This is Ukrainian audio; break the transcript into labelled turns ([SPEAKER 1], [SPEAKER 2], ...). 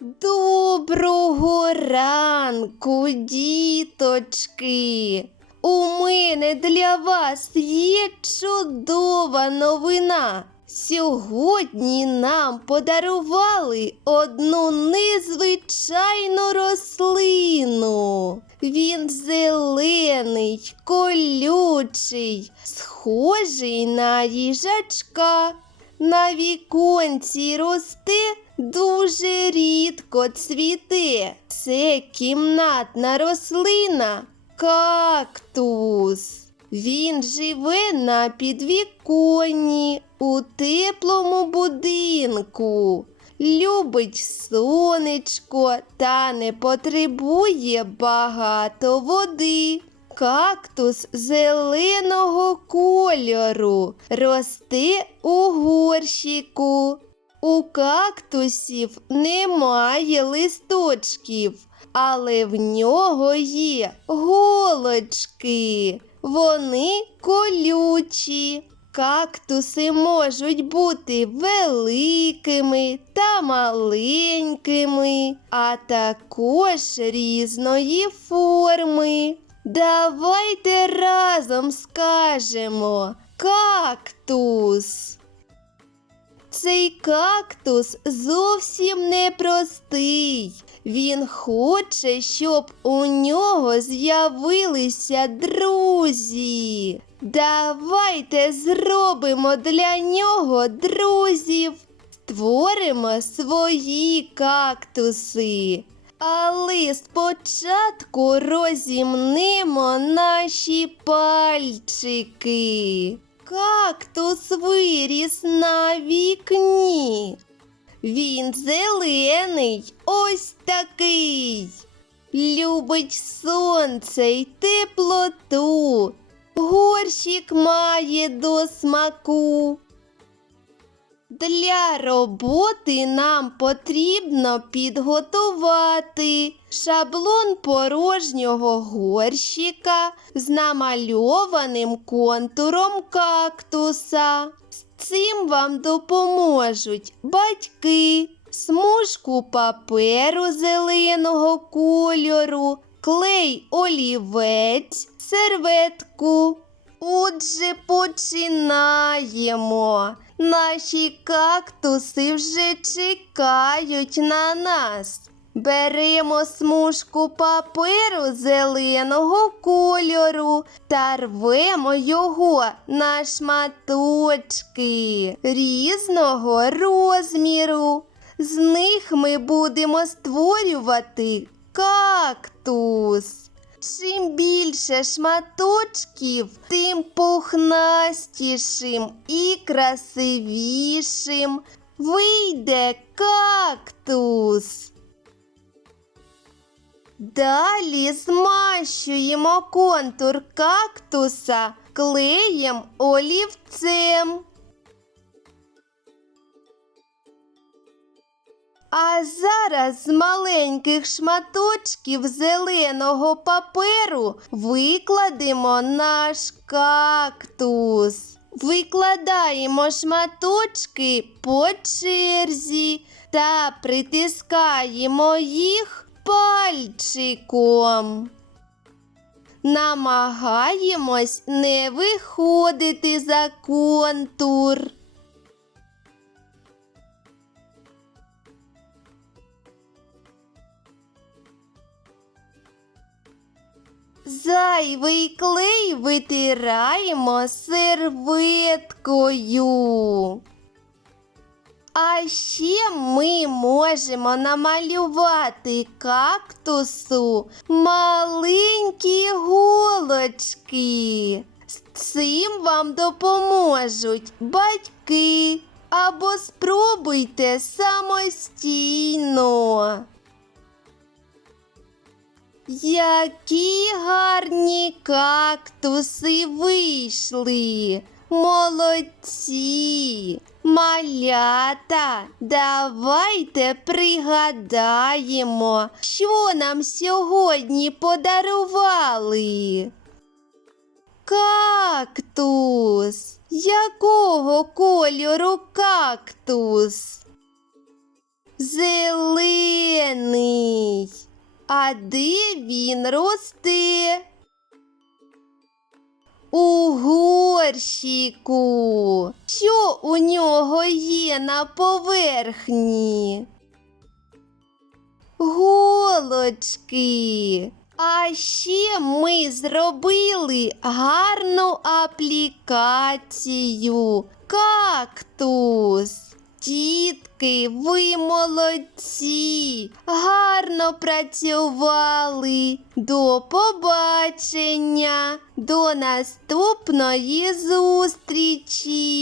[SPEAKER 1] Доброго ранку, діточки! У мене для вас є чудова новина. Сьогодні нам подарували одну незвичайну рослину. Він зелений, колючий, схожий на їжачка. На віконці росте дуже рідко цвіте. Це кімнатна рослина кактус. Він живе на підвіконні у теплому будинку. Любить сонечко та не потребує багато води. Кактус зеленого кольору росте у горщику. У кактусів немає листочків, але в нього є голочки. Вони колючі. Кактуси можуть бути великими та маленькими, а також різної форми. Давайте разом скажемо кактус. Цей кактус зовсім непростий. Він хоче, щоб у нього з'явилися друзі. Давайте зробимо для нього друзів. Створимо свої кактуси. Але спочатку розімнемо наші пальчики. Кактус виріс на вікні. Він зелений, ось такий. Любить сонце й теплоту. Горщик має до смаку. Для роботи нам потрібно підготувати шаблон порожнього горщика з намальованим контуром кактуса. З цим вам допоможуть батьки, смужку паперу зеленого кольору, клей олівець, серветку. Отже, починаємо. Наші кактуси вже чекають на нас. Беремо смужку паперу зеленого кольору та рвемо його на шматочки різного розміру. З них ми будемо створювати кактус. Чим більше шматочків, тим пухнастішим і красивішим вийде кактус. Далі змащуємо контур кактуса клеєм олівцем. А зараз з маленьких шматочків зеленого паперу викладемо наш кактус. Викладаємо шматочки по черзі та притискаємо їх пальчиком. Намагаємось не виходити за контур. Зайвий клей витираємо серветкою. А ще ми можемо намалювати кактусу маленькі голочки. З цим вам допоможуть батьки або спробуйте самостійно. Які гарні кактуси вийшли. Молодці. Малята, давайте пригадаємо, що нам сьогодні подарували. Кактус. Якого кольору кактус? Зелений. А де він росте? У горщику. Що у нього є на поверхні? Голочки. А ще ми зробили гарну аплікацію. Кактус. Тітки, ви молодці, гарно працювали. До побачення, до наступної зустрічі.